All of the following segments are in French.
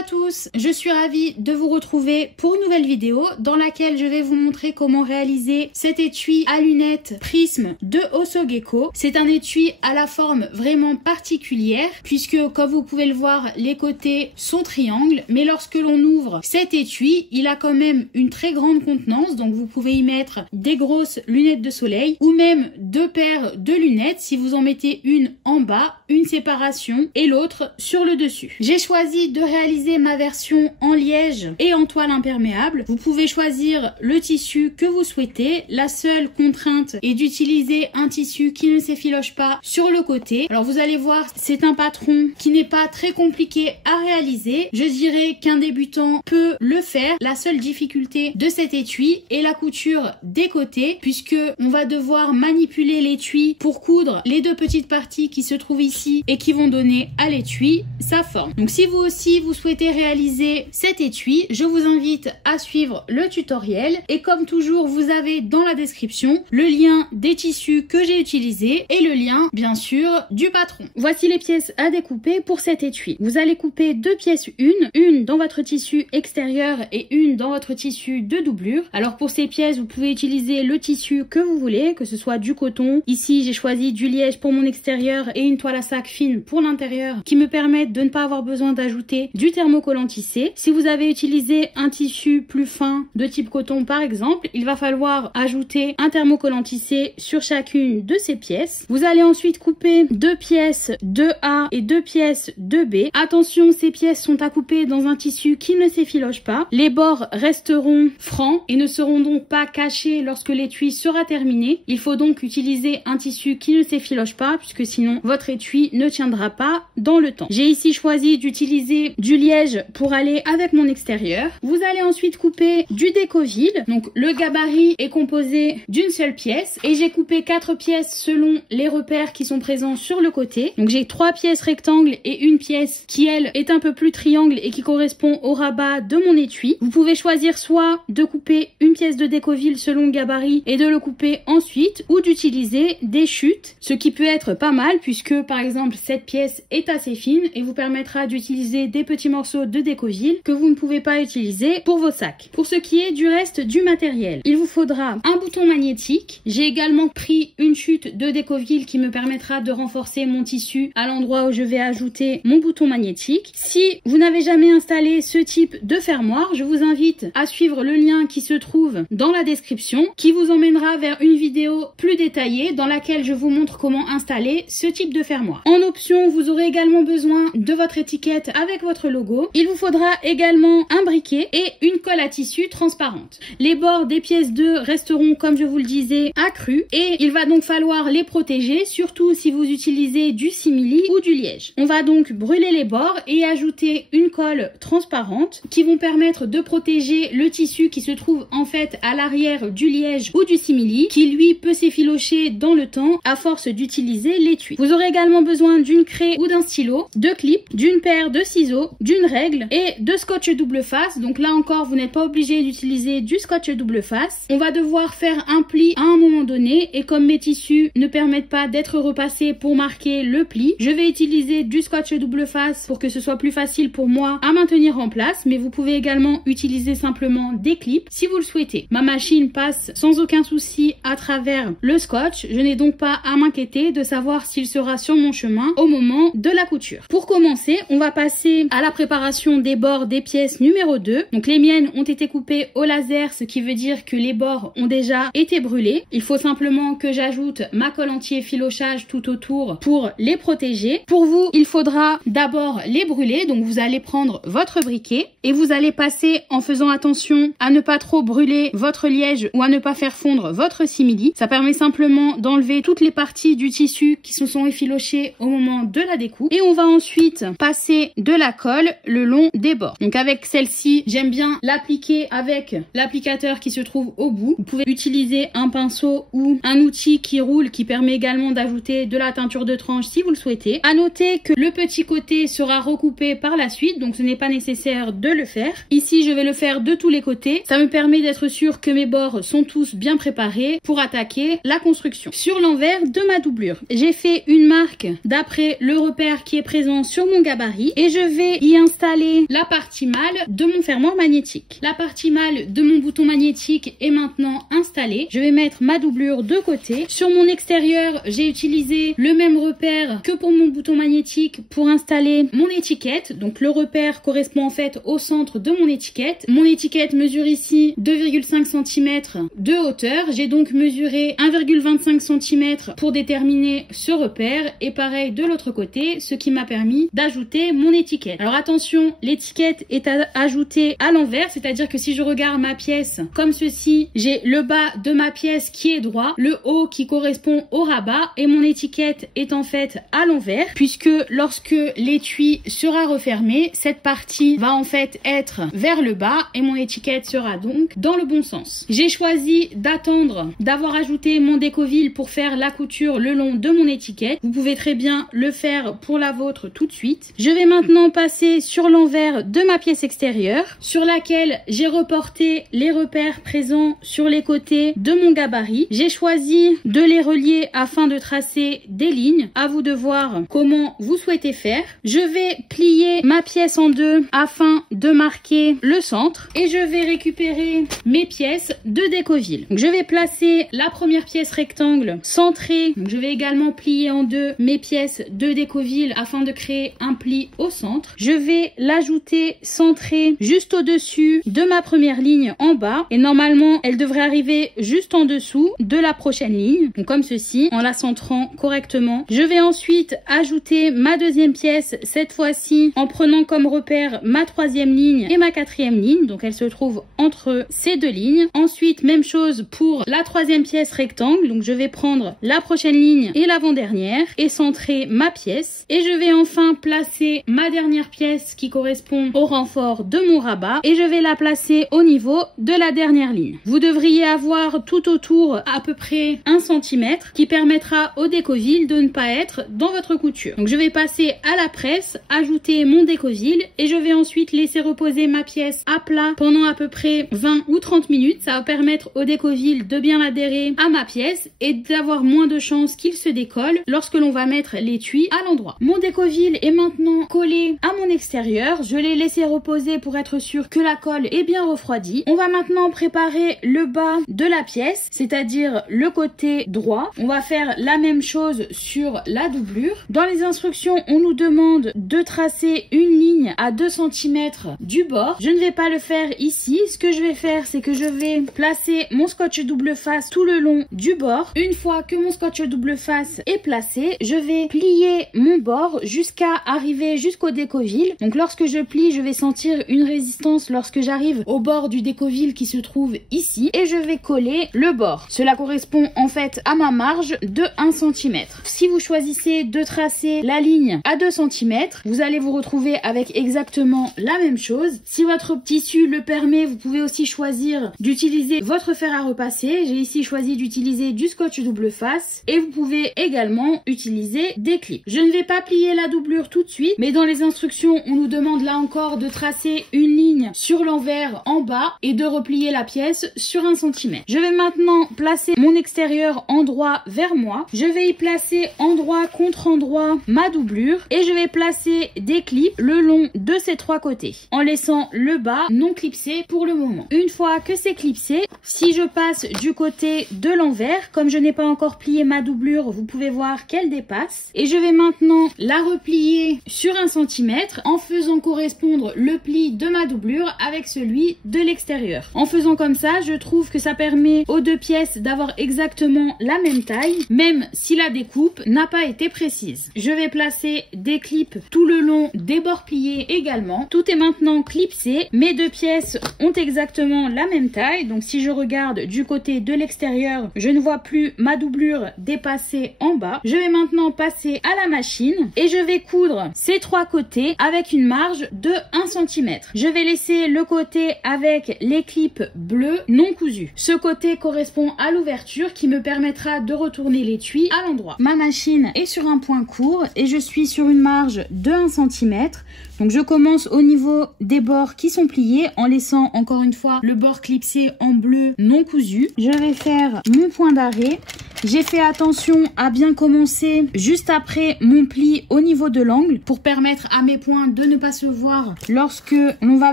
à tous, je suis ravie de vous retrouver pour une nouvelle vidéo dans laquelle je vais vous montrer comment réaliser cet étui à lunettes prisme de Osogeko. C'est un étui à la forme vraiment particulière puisque comme vous pouvez le voir les côtés sont triangles, mais lorsque l'on ouvre cet étui il a quand même une très grande contenance, donc vous pouvez y mettre des grosses lunettes de soleil ou même deux paires de lunettes si vous en mettez une en bas, une séparation et l'autre sur le dessus. J'ai choisi de réaliser ma version en liège et en toile imperméable. Vous pouvez choisir le tissu que vous souhaitez. La seule contrainte est d'utiliser un tissu qui ne s'effiloche pas sur le côté. Alors vous allez voir, c'est un patron qui n'est pas très compliqué à réaliser. Je dirais qu'un débutant peut le faire. La seule difficulté de cet étui est la couture des côtés puisque on va devoir manipuler l'étui pour coudre les deux petites parties qui se trouvent ici et qui vont donner à l'étui sa forme. Donc si vous aussi vous souhaitez réaliser cet étui, je vous invite à suivre le tutoriel et comme toujours vous avez dans la description le lien des tissus que j'ai utilisés et le lien bien sûr du patron. Voici les pièces à découper pour cet étui. Vous allez couper deux pièces, une dans votre tissu extérieur et une dans votre tissu de doublure. Alors pour ces pièces vous pouvez utiliser le tissu que vous voulez, que ce soit du coton. Ici j'ai choisi du liège pour mon extérieur et une toile à sac fine pour l'intérieur qui me permettent de ne pas avoir besoin d'ajouter du thermocollant tissé. Si vous avez utilisé un tissu plus fin de type coton par exemple, il va falloir ajouter un thermocollant tissé sur chacune de ces pièces. Vous allez ensuite couper deux pièces de A et deux pièces de B. Attention, ces pièces sont à couper dans un tissu qui ne s'effiloche pas. Les bords resteront francs et ne seront donc pas cachés lorsque l'étui sera terminé. Il faut donc utiliser un tissu qui ne s'effiloche pas puisque sinon votre étui ne tiendra pas dans le temps. J'ai ici choisi d'utiliser du liège pour aller avec mon extérieur. Vous allez ensuite couper du décoville. Donc le gabarit est composé d'une seule pièce et j'ai coupé 4 pièces selon les repères qui sont présents sur le côté. Donc j'ai 3 pièces rectangles et une pièce qui elle est un peu plus triangle et qui correspond au rabat de mon étui. Vous pouvez choisir soit de couper une pièce de décoville selon le gabarit et de le couper ensuite ou d'utiliser des chutes, ce qui peut être pas mal puisque par exemple cette pièce est assez fine et vous permettra d'utiliser des petits morceaux de décoville que vous ne pouvez pas utiliser pour vos sacs. Pour ce qui est du reste du matériel, il vous faudra un bouton magnétique. J'ai également pris une chute de décoville qui me permettra de renforcer mon tissu à l'endroit où je vais ajouter mon bouton magnétique. Si vous n'avez jamais installé ce type de fermoir, je vous invite à suivre le lien qui se trouve dans la description qui vous emmènera vers une vidéo plus détaillée dans laquelle je vous montre comment installer ce type de fermoir. En option, vous aurez également besoin de votre étiquette avec votre logo. Il vous faudra également un briquet et une colle à tissu transparente. Les bords des pièces 2 resteront comme je vous le disais accrus et il va donc falloir les protéger, surtout si vous utilisez du simili ou du liège. On va donc brûler les bords et ajouter une colle transparente qui vont permettre de protéger le tissu qui se trouve en fait à l'arrière du liège ou du simili qui lui peut s'effilocher dans le temps à force d'utiliser l'étui. Vous aurez également besoin d'une craie ou d'un stylo, de clips, d'une paire de ciseaux, d'une règle et de scotch double face. Donc là encore vous n'êtes pas obligé d'utiliser du scotch double face. On va devoir faire un pli à un moment donné et comme mes tissus ne permettent pas d'être repassés pour marquer le pli, je vais utiliser du scotch double face pour que ce soit plus facile pour moi à maintenir en place, mais vous pouvez également utiliser simplement des clips si vous le souhaitez. Ma machine passe sans aucun souci à travers le scotch, je n'ai donc pas à m'inquiéter de savoir s'il sera sur mon chemin au moment de la couture. Pour commencer, on va passer à la préparation des bords des pièces numéro 2. Donc les miennes ont été coupées au laser, ce qui veut dire que les bords ont déjà été brûlés. Il faut simplement que j'ajoute ma colle anti-effilochage tout autour pour les protéger. Pour vous, il faudra d'abord les brûler. Donc vous allez prendre votre briquet et vous allez passer en faisant attention à ne pas trop brûler votre liège ou à ne pas faire fondre votre simili. Ça permet simplement d'enlever toutes les parties du tissu qui se sont effilochées au moment de la découpe. Et on va ensuite passer de la colle le long des bords. Donc avec celle-ci, j'aime bien l'appliquer avec l'applicateur qui se trouve au bout. Vous pouvez utiliser un pinceau ou un outil qui roule qui permet également d'ajouter de la teinture de tranche si vous le souhaitez. À noter que le petit côté sera recoupé par la suite, donc ce n'est pas nécessaire de le faire. Ici, je vais le faire de tous les côtés. Ça me permet d'être sûr que mes bords sont tous bien préparés pour attaquer la construction. Sur l'envers de ma doublure, j'ai fait une marque d'après le repère qui est présent sur mon gabarit et je vais y installer la partie mâle de mon fermoir magnétique. La partie mâle de mon bouton magnétique est maintenant installée. Je vais mettre ma doublure de côté. Sur mon extérieur, j'ai utilisé le même repère que pour mon bouton magnétique pour installer mon étiquette. Donc le repère correspond en fait au centre de mon étiquette. Mon étiquette mesure ici 2,5 cm de hauteur. J'ai donc mesuré 1,25 cm pour déterminer ce repère et pareil de l'autre côté, ce qui m'a permis d'ajouter mon étiquette. Alors attention, l'étiquette est ajoutée à l'envers, c'est-à-dire que si je regarde ma pièce comme ceci, j'ai le bas de ma pièce qui est droit, le haut qui correspond au rabat et mon étiquette est en fait à l'envers puisque lorsque l'étui sera refermé, cette partie va en fait être vers le bas et mon étiquette sera donc dans le bon sens. J'ai choisi d'attendre d'avoir ajouté mon décoville pour faire la couture le long de mon étiquette. Vous pouvez très bien le faire pour la vôtre tout de suite. Je vais maintenant passer sur l'envers de ma pièce extérieure sur laquelle j'ai reporté les repères présents sur les côtés de mon gabarit. J'ai choisi de les relier afin de tracer des lignes. À vous de voir comment vous souhaitez faire. Je vais plier ma pièce en deux afin de marquer le centre et je vais récupérer mes pièces de décoville. Donc, je vais placer la première pièce rectangle centrée. Donc, je vais également plier en deux mes pièces de décoville afin de créer un pli au centre. Je vais l'ajouter centrée juste au-dessus de ma première ligne en bas et normalement elle devrait arriver juste en dessous de la prochaine ligne. Donc comme ceci, en la centrant correctement. Je vais ensuite ajouter ma deuxième pièce, cette fois-ci en prenant comme repère ma troisième ligne et ma quatrième ligne. Donc elle se trouve entre ces deux lignes. Ensuite, même chose pour la troisième pièce rectangle. Donc je vais prendre la prochaine ligne et l'avant-dernière et centrer ma pièce. Et je vais enfin placer ma dernière pièce qui correspond au renfort de mon rabat et je vais la placer au niveau de la dernière ligne. Vous devriez avoir tout autour à peu près 1 cm qui permettra au décoville de ne pas être dans votre couture. Donc je vais passer à la presse, ajouter mon décoville et je vais ensuite laisser reposer ma pièce à plat pendant à peu près 20 ou 30 minutes. Ça va permettre au décoville de bien adhérer à ma pièce et d'avoir moins de chances qu'il se décolle lorsque l'on va mettre l'étui à l'endroit. Mon décoville est maintenant collé à mon extérieur. Je l'ai laissé reposer pour être sûr que la colle est bien refroidie. On va maintenant préparer le bas de la pièce, c'est-à-dire le côté droit. On va faire la même chose sur la doublure. Dans les instructions, on nous demande de tracer une ligne à 2 cm du bord. Je ne vais pas le faire ici. Ce que je vais faire, c'est que je vais placer mon scotch double face tout le long du bord. Une fois que mon scotch double face est placé, je vais plier mon bord jusqu'à arriver jusqu'au décoville. Donc lorsque je plie, je vais sentir une résistance lorsque j'arrive au bord du décoville qui se trouve ici et je vais coller le bord. Cela correspond en fait à ma marge de 1 cm. Si vous choisissez de tracer la ligne à 2 cm, vous allez vous retrouver avec exactement la même chose. Si votre tissu le permet, vous pouvez aussi choisir d'utiliser votre fer à repasser. J'ai ici choisi d'utiliser du scotch double face et vous pouvez également utiliser des clips. Je ne vais pas plier la doublure tout de suite, mais dans les instructions, on nous demande là encore de tracer une ligne sur l'envers en bas et de replier la pièce sur 1 cm. Je vais maintenant placer mon extérieur endroit vers moi. Je vais y placer endroit contre endroit ma doublure et je vais placer des clips le long de ces trois côtés en laissant le bas non clipsé pour le moment. Une fois que c'est clipsé, si je passe du côté de l'envers, comme je n'ai pas encore plié ma doublure, vous pouvez voir qu'elle dépasse et je vais maintenant la replier sur 1 cm en faisant correspondre le pli de ma doublure avec celui de l'extérieur. En faisant comme ça, je trouve que ça permet aux deux pièces d'avoir exactement la même taille, même si la découpe n'a pas été précise. Je vais placer des clips tout le long des bords pliés également. Tout est maintenant clipsé. Mes deux pièces ont exactement la même taille. Donc si je regarde du côté de l'extérieur, je ne vois plus ma doublure dépasser en bas. Je vais maintenant passer à la machine et je vais coudre ces trois côtés avec une marge de 1 cm. Je vais laisser le côté avec les clips bleus non cousus. Ce côté correspond à l'ouverture qui me permettra de retourner l'étui à l'endroit. Ma machine est sur un point court et je suis sur une marge de 1 cm. Donc je commence au niveau des bords qui sont pliés en laissant encore une fois le bord clipsé en bleu non cousu. Je vais faire mon point d'arrêt J'ai fait attention à bien commencer juste après mon pli au niveau de l'angle pour permettre à mes points de ne pas se voir lorsque l'on va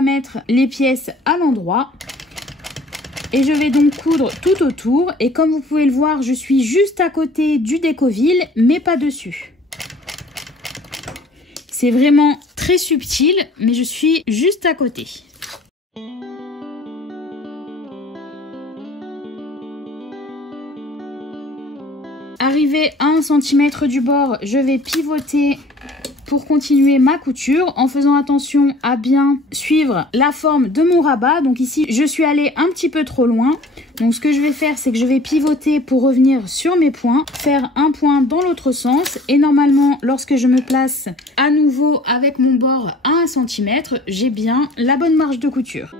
mettre les pièces à l'endroit. Et je vais donc coudre tout autour. Et comme vous pouvez le voir, je suis juste à côté du décoville, mais pas dessus. C'est vraiment très subtil, mais je suis juste à côté. Arrivé à 1 cm du bord, je vais pivoter pour continuer ma couture en faisant attention à bien suivre la forme de mon rabat. Donc ici, je suis allée un petit peu trop loin. Donc ce que je vais faire, c'est que je vais pivoter pour revenir sur mes points, faire un point dans l'autre sens. Et normalement, lorsque je me place à nouveau avec mon bord à 1 cm, j'ai bien la bonne marge de couture.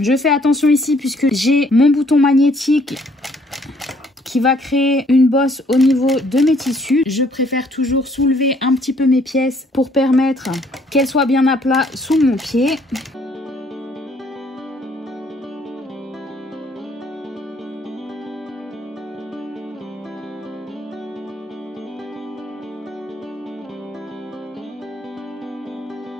Je fais attention ici puisque j'ai mon bouton magnétique qui va créer une bosse au niveau de mes tissus. Je préfère toujours soulever un petit peu mes pièces pour permettre qu'elles soient bien à plat sous mon pied.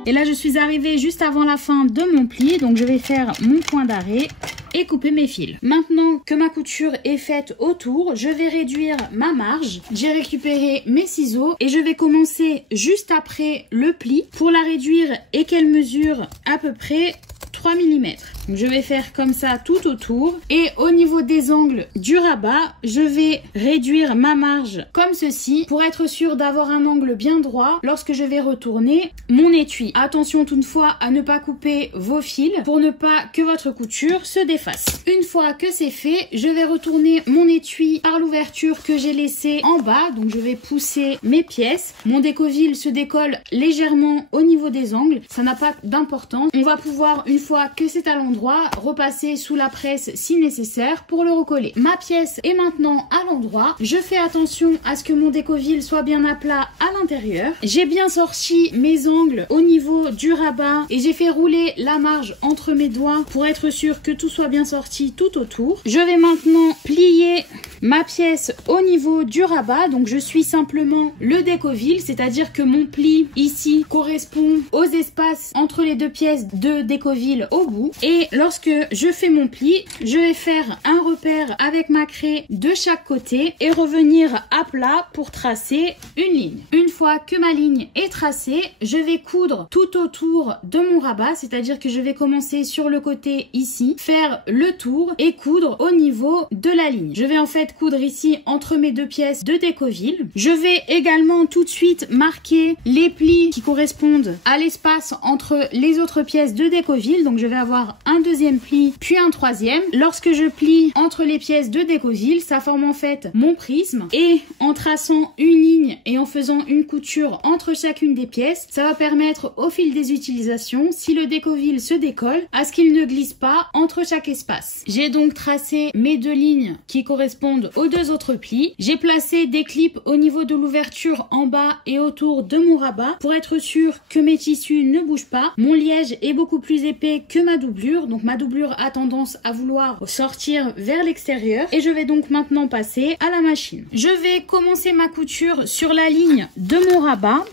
Et là, je suis arrivée juste avant la fin de mon pli, donc je vais faire mon point d'arrêt et couper mes fils. Maintenant que ma couture est faite autour, je vais réduire ma marge. J'ai récupéré mes ciseaux et je vais commencer juste après le pli pour la réduire et qu'elle mesure à peu près 3 mm. Donc je vais faire comme ça tout autour. Et au niveau des angles du rabat, je vais réduire ma marge comme ceci pour être sûr d'avoir un angle bien droit lorsque je vais retourner mon étui. Attention toutefois à ne pas couper vos fils pour ne pas que votre couture se défasse. Une fois que c'est fait, je vais retourner mon étui par l'ouverture que j'ai laissée en bas. Donc je vais pousser mes pièces. Mon décoville se décolle légèrement au niveau des angles. Ça n'a pas d'importance. On va pouvoir, une fois que c'est à l'endroit, repasser sous la presse si nécessaire pour le recoller. Ma pièce est maintenant à l'endroit. Je fais attention à ce que mon décoville soit bien à plat à l'intérieur. J'ai bien sorti mes angles au niveau du rabat et j'ai fait rouler la marge entre mes doigts pour être sûr que tout soit bien sorti tout autour. Je vais maintenant plier ma pièce au niveau du rabat. Donc je suis simplement le décoville, c'est-à-dire que mon pli ici correspond aux espaces entre les deux pièces de décoville au bout. Et lorsque je fais mon pli, je vais faire un repère avec ma craie de chaque côté et revenir à plat pour tracer une ligne. Une fois que ma ligne est tracée, je vais coudre tout autour de mon rabat, c'est-à-dire que je vais commencer sur le côté ici, faire le tour et coudre au niveau de la ligne. Je vais en fait coudre ici entre mes deux pièces de décoville. Je vais également tout de suite marquer les plis qui correspondent à l'espace entre les autres pièces de décoville. Donc je vais avoir un deuxième pli puis un troisième. Lorsque je plie entre les pièces de décoville, ça forme en fait mon prisme, et en traçant une ligne et en faisant une couture entre chacune des pièces, ça va permettre au fil des utilisations, si le décoville se décolle, à ce qu'il ne glisse pas entre chaque espace. J'ai donc tracé mes deux lignes qui correspondent aux deux autres plis. J'ai placé des clips au niveau de l'ouverture en bas et autour de mon rabat pour être sûr que mes tissus ne bougent pas. Mon liège est beaucoup plus épais que ma doublure, donc ma doublure a tendance à vouloir sortir vers l'extérieur, et je vais donc maintenant passer à la machine. Je vais commencer ma couture sur la ligne de mon rabat.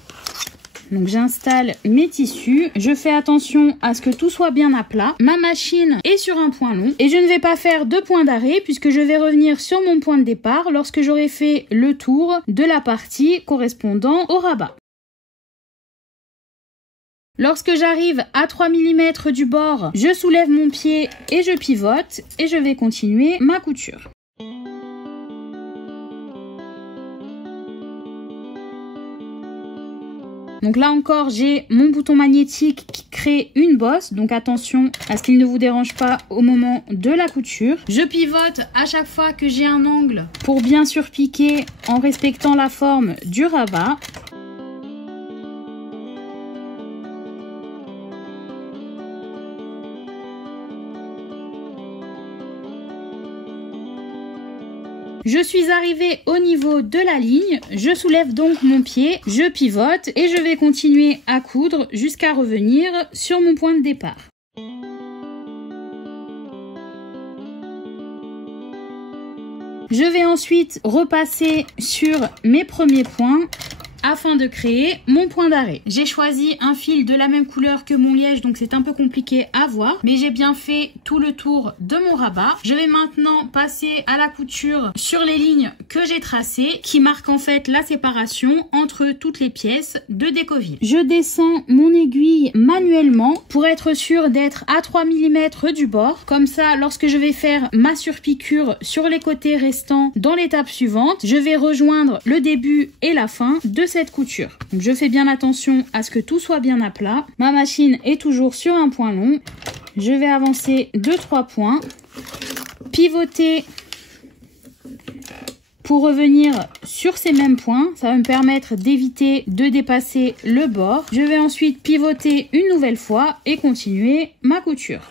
Donc j'installe mes tissus, je fais attention à ce que tout soit bien à plat. Ma machine est sur un point long et je ne vais pas faire de point d'arrêt puisque je vais revenir sur mon point de départ lorsque j'aurai fait le tour de la partie correspondant au rabat. Lorsque j'arrive à 3 mm du bord, je soulève mon pied et je pivote et je vais continuer ma couture. Donc là encore, j'ai mon bouton magnétique qui crée une bosse. Donc attention à ce qu'il ne vous dérange pas au moment de la couture. Je pivote à chaque fois que j'ai un angle pour bien surpiquer en respectant la forme du rabat. Je suis arrivée au niveau de la ligne, je soulève donc mon pied, je pivote et je vais continuer à coudre jusqu'à revenir sur mon point de départ. Je vais ensuite repasser sur mes premiers points afin de créer mon point d'arrêt. J'ai choisi un fil de la même couleur que mon liège, donc c'est un peu compliqué à voir, mais j'ai bien fait tout le tour de mon rabat. Je vais maintenant passer à la couture sur les lignes que j'ai tracées, qui marquent en fait la séparation entre toutes les pièces de Décoville. Je descends mon aiguille manuellement pour être sûr d'être à 3 mm du bord. Comme ça, lorsque je vais faire ma surpiqûre sur les côtés restants dans l'étape suivante, je vais rejoindre le début et la fin de cette couture. Donc je fais bien attention à ce que tout soit bien à plat. Ma machine est toujours sur un point long. Je vais avancer 2-3 points, pivoter pour revenir sur ces mêmes points. Ça va me permettre d'éviter de dépasser le bord. Je vais ensuite pivoter une nouvelle fois et continuer ma couture.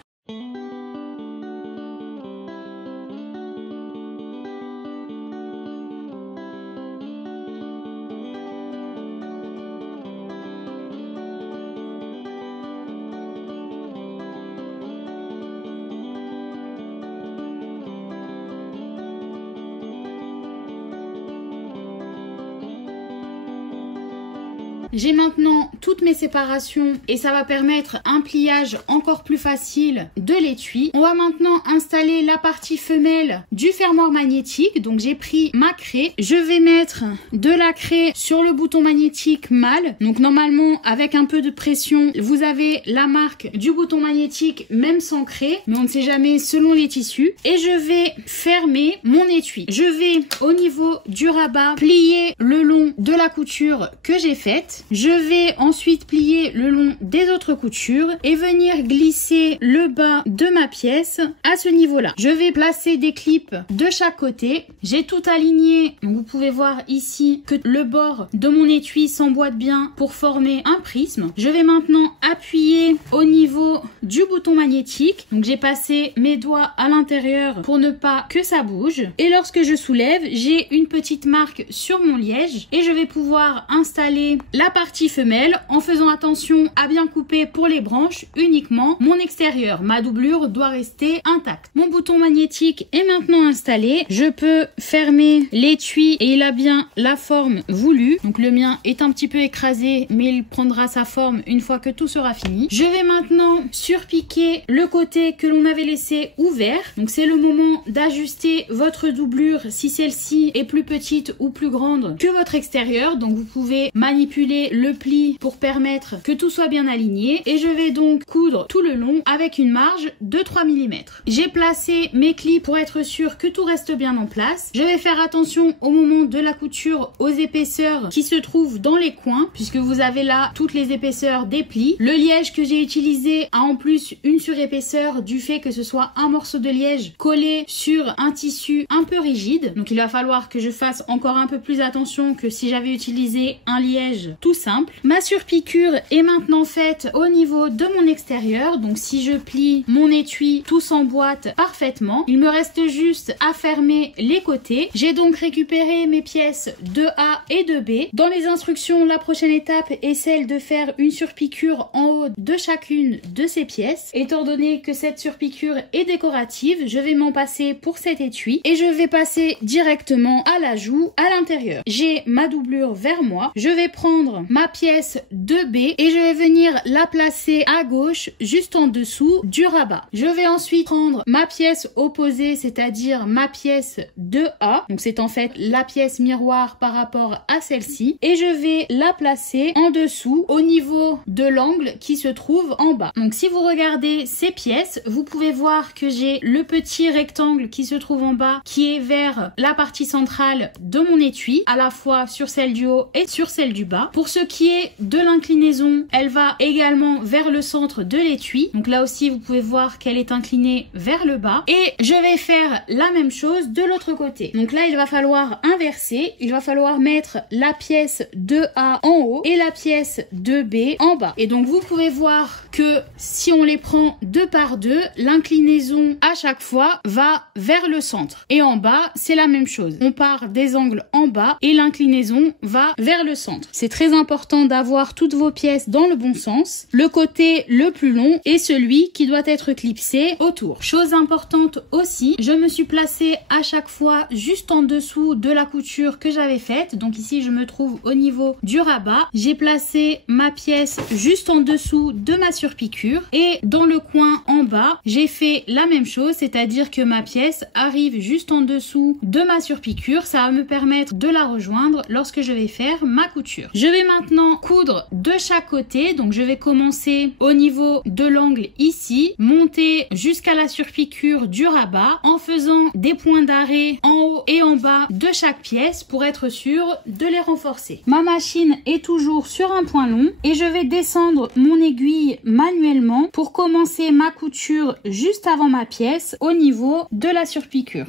J'ai maintenant toutes mes séparations et ça va permettre un pliage encore plus facile de l'étui. On va maintenant installer la partie femelle du fermoir magnétique. Donc j'ai pris ma craie. Je vais mettre de la craie sur le bouton magnétique mâle. Donc normalement avec un peu de pression, vous avez la marque du bouton magnétique même sans craie. Mais on ne sait jamais selon les tissus. Et je vais fermer mon étui. Je vais au niveau du rabat plier le long de la couture que j'ai faite. Je vais ensuite plier le long des autres coutures et venir glisser le bas de ma pièce à ce niveau-là. Je vais placer des clips de chaque côté. J'ai tout aligné. Vous pouvez voir ici que le bord de mon étui s'emboîte bien pour former un prisme. Je vais maintenant appuyer au niveau du bouton magnétique. Donc j'ai passé mes doigts à l'intérieur pour ne pas que ça bouge. Et lorsque je soulève, j'ai une petite marque sur mon liège et je vais pouvoir installer la partie femelle en faisant attention à bien couper pour les branches uniquement mon extérieur. Ma doublure doit rester intacte. Mon bouton magnétique est maintenant installé. Je peux fermer l'étui et il a bien la forme voulue. Donc le mien est un petit peu écrasé mais il prendra sa forme une fois que tout sera fini. Je vais maintenant surpiquer le côté que l'on avait laissé ouvert. Donc c'est le moment d'ajuster votre doublure si celle-ci est plus petite ou plus grande que votre extérieur. Donc vous pouvez manipuler le pli pour permettre que tout soit bien aligné et je vais donc coudre tout le long avec une marge de 3 mm. J'ai placé mes clips pour être sûr que tout reste bien en place. Je vais faire attention au moment de la couture aux épaisseurs qui se trouvent dans les coins puisque vous avez là toutes les épaisseurs des plis. Le liège que j'ai utilisé a en plus une surépaisseur du fait que ce soit un morceau de liège collé sur un tissu un peu rigide. Donc il va falloir que je fasse encore un peu plus attention que si j'avais utilisé un liège tout simple. Ma surpiqûre est maintenant faite au niveau de mon extérieur. Donc si je plie mon étui, tout s'emboîte parfaitement. Il me reste juste à fermer les côtés. J'ai donc récupéré mes pièces de A et de B. Dans les instructions, la prochaine étape est celle de faire une surpiqûre en haut de chacune de ces pièces. Étant donné que cette surpiqûre est décorative, je vais m'en passer pour cet étui et je vais passer directement à l'ajout à l'intérieur. J'ai ma doublure vers moi. Je vais prendre ma pièce de B et je vais venir la placer à gauche juste en dessous du rabat. Je vais ensuite prendre ma pièce opposée, c'est-à-dire ma pièce de A. Donc c'est en fait la pièce miroir par rapport à celle-ci et je vais la placer en dessous au niveau de l'angle qui se trouve en bas. Donc si vous regardez ces pièces, vous pouvez voir que j'ai le petit rectangle qui se trouve en bas qui est vers la partie centrale de mon étui, à la fois sur celle du haut et sur celle du bas. Pour ce qui est de l'inclinaison, elle va également vers le centre de l'étui. Donc là aussi, vous pouvez voir qu'elle est inclinée vers le bas. Et je vais faire la même chose de l'autre côté. Donc là, il va falloir inverser. Il va falloir mettre la pièce de A en haut et la pièce de B en bas. Et donc, vous pouvez voir que si on les prend deux par deux, l'inclinaison à chaque fois va vers le centre. Et en bas, c'est la même chose. On part des angles en bas et l'inclinaison va vers le centre. C'est très important d'avoir toutes vos pièces dans le bon sens. Le côté le plus long est celui qui doit être clipsé autour. Chose importante aussi, je me suis placée à chaque fois juste en dessous de la couture que j'avais faite. Donc ici je me trouve au niveau du rabat. J'ai placé ma pièce juste en dessous de ma surpiqûre et dans le coin en bas, j'ai fait la même chose, c'est-à-dire que ma pièce arrive juste en dessous de ma surpiqûre. Ça va me permettre de la rejoindre lorsque je vais faire ma couture. Je vais maintenant coudre de chaque côté, donc je vais commencer au niveau de l'angle ici, monter jusqu'à la surpiqûre du rabat en faisant des points d'arrêt en haut et en bas de chaque pièce pour être sûr de les renforcer. Ma machine est toujours sur un point long et je vais descendre mon aiguille manuellement pour commencer ma couture juste avant ma pièce au niveau de la surpiqûre.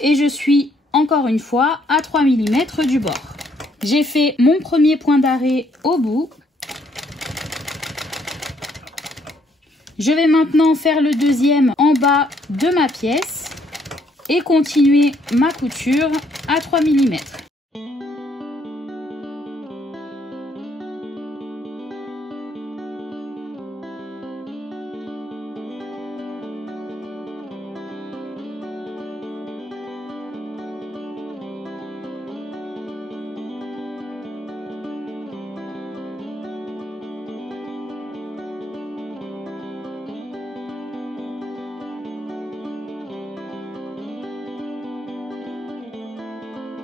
Et je suis encore une fois à 3 mm du bord. J'ai fait mon premier point d'arrêt au bout. Je vais maintenant faire le deuxième en bas de ma pièce et continuer ma couture à 3 mm.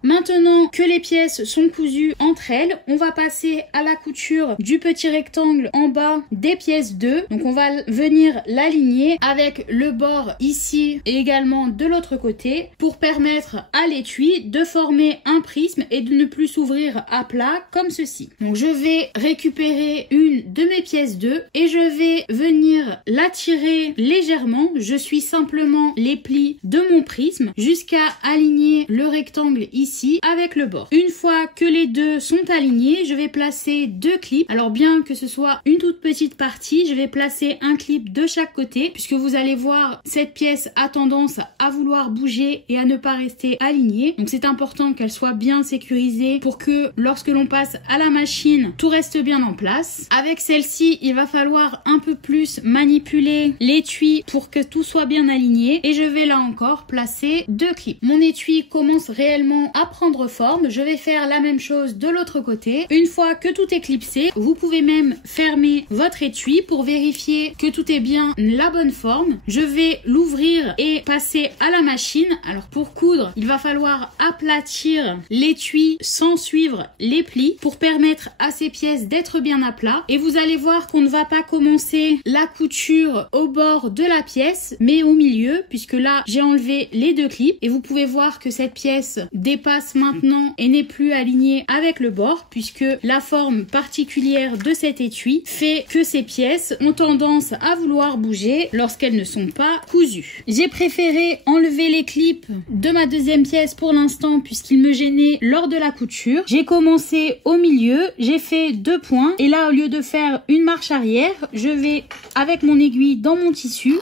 Maintenant que les pièces sont cousues entre elles, on va passer à la couture du petit rectangle en bas des pièces 2. Donc on va venir l'aligner avec le bord ici et également de l'autre côté pour permettre à l'étui de former un prisme et de ne plus s'ouvrir à plat comme ceci. Donc je vais récupérer une de mes pièces 2 et je vais venir la tirer légèrement. Je suis simplement les plis de mon prisme jusqu'à aligner le rectangle ici avec le bord. Une fois que les deux sont alignés, je vais placer 2 clips. Alors bien que ce soit une toute petite partie, je vais placer un clip de chaque côté puisque vous allez voir cette pièce a tendance à vouloir bouger et à ne pas rester alignée. Donc c'est important qu'elle soit bien sécurisée pour que lorsque l'on passe à la machine, tout reste bien en place. Avec celle-ci, il va falloir un peu plus manipuler l'étui pour que tout soit bien aligné et je vais là encore placer 2 clips. Mon étui commence réellement à prendre forme. Je vais faire la même chose de l'autre côté. Une fois que tout est clipsé, vous pouvez même fermer votre étui pour vérifier que tout est bien la bonne forme. Je vais l'ouvrir et passer à la machine. Alors pour coudre, il va falloir aplatir l'étui sans suivre les plis pour permettre à ces pièces d'être bien à plat. Et vous allez voir qu'on ne va pas commencer la couture au bord de la pièce, mais au milieu, puisque là j'ai enlevé les 2 clips et vous pouvez voir que cette pièce dépasse maintenant et n'est plus alignée avec le bord puisque la forme particulière de cet étui fait que ces pièces ont tendance à vouloir bouger lorsqu'elles ne sont pas cousues. J'ai préféré enlever les clips de ma deuxième pièce pour l'instant puisqu'ils me gênaient lors de la couture. J'ai commencé au milieu, j'ai fait 2 points et là au lieu de faire une marche arrière, je vais avec mon aiguille dans mon tissu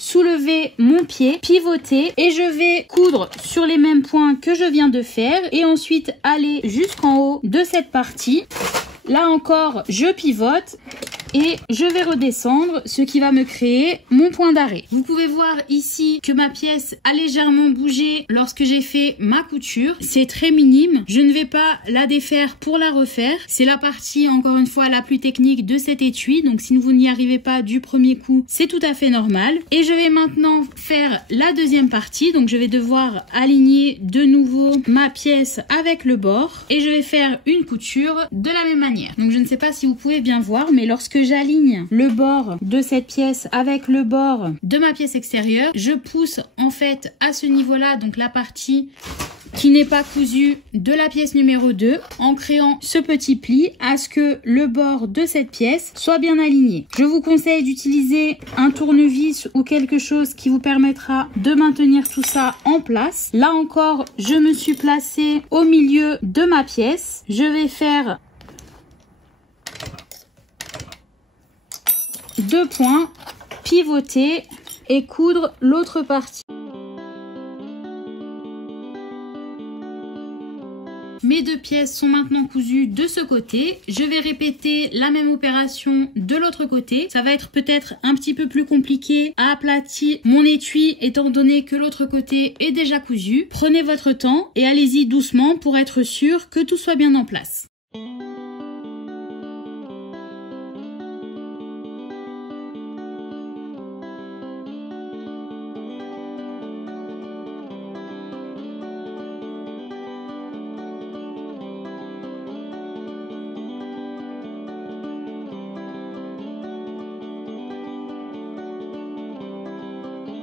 soulever mon pied, pivoter et je vais coudre sur les mêmes points que je viens de faire et ensuite aller jusqu'en haut de cette partie. Là encore, je pivote et je vais redescendre, ce qui va me créer mon point d'arrêt. Vous pouvez voir ici que ma pièce a légèrement bougé lorsque j'ai fait ma couture. C'est très minime. Je ne vais pas la défaire pour la refaire. C'est la partie, encore une fois, la plus technique de cet étui. Donc si vous n'y arrivez pas du premier coup, c'est tout à fait normal. Et je vais maintenant faire la deuxième partie. Donc je vais devoir aligner de nouveau ma pièce avec le bord. Et je vais faire une couture de la même manière. Donc je ne sais pas si vous pouvez bien voir, mais lorsque j'aligne le bord de cette pièce avec le bord de ma pièce extérieure, je pousse en fait à ce niveau-là, donc la partie qui n'est pas cousue de la pièce numéro 2 en créant ce petit pli à ce que le bord de cette pièce soit bien aligné. Je vous conseille d'utiliser un tournevis ou quelque chose qui vous permettra de maintenir tout ça en place. Là encore, je me suis placée au milieu de ma pièce. Je vais faire 2 points, pivoter et coudre l'autre partie. Mes 2 pièces sont maintenant cousues de ce côté. Je vais répéter la même opération de l'autre côté. Ça va être peut-être un petit peu plus compliqué à aplatir mon étui étant donné que l'autre côté est déjà cousu. Prenez votre temps et allez-y doucement pour être sûr que tout soit bien en place.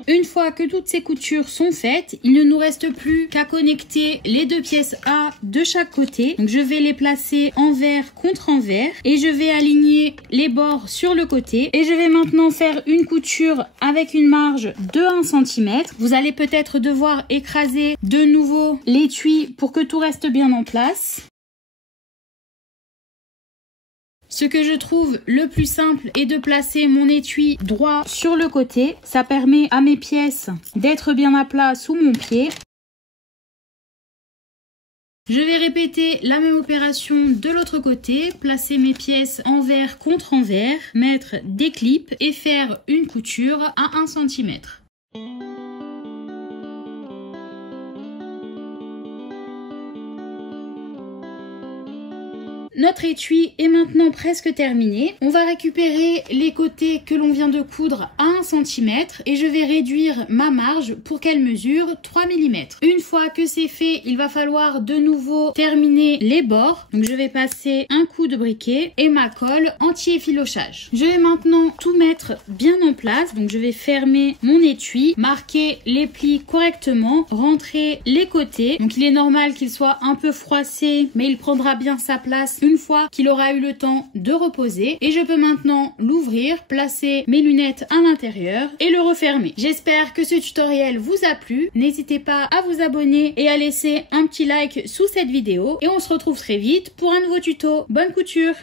Une fois que toutes ces coutures sont faites, il ne nous reste plus qu'à connecter les 2 pièces A de chaque côté. Donc je vais les placer envers contre envers et je vais aligner les bords sur le côté. Et je vais maintenant faire une couture avec une marge de 1 cm. Vous allez peut-être devoir écraser de nouveau l'étui pour que tout reste bien en place. Ce que je trouve le plus simple est de placer mon étui droit sur le côté. Ça permet à mes pièces d'être bien à plat sous mon pied. Je vais répéter la même opération de l'autre côté, placer mes pièces envers contre envers, mettre des clips et faire une couture à 1 cm. Notre étui est maintenant presque terminé. On va récupérer les côtés que l'on vient de coudre à 1 cm et je vais réduire ma marge pour qu'elle mesure 3 mm. Une fois que c'est fait, il va falloir de nouveau terminer les bords. Donc je vais passer un coup de briquet et ma colle anti-effilochage. Je vais maintenant tout mettre bien en place. Donc je vais fermer mon étui, marquer les plis correctement, rentrer les côtés. Donc il est normal qu'il soit un peu froissé, mais il prendra bien sa place une fois qu'il aura eu le temps de reposer. Et je peux maintenant l'ouvrir, placer mes lunettes à l'intérieur et le refermer. J'espère que ce tutoriel vous a plu. N'hésitez pas à vous abonner et à laisser un petit like sous cette vidéo. Et on se retrouve très vite pour un nouveau tuto. Bonne couture!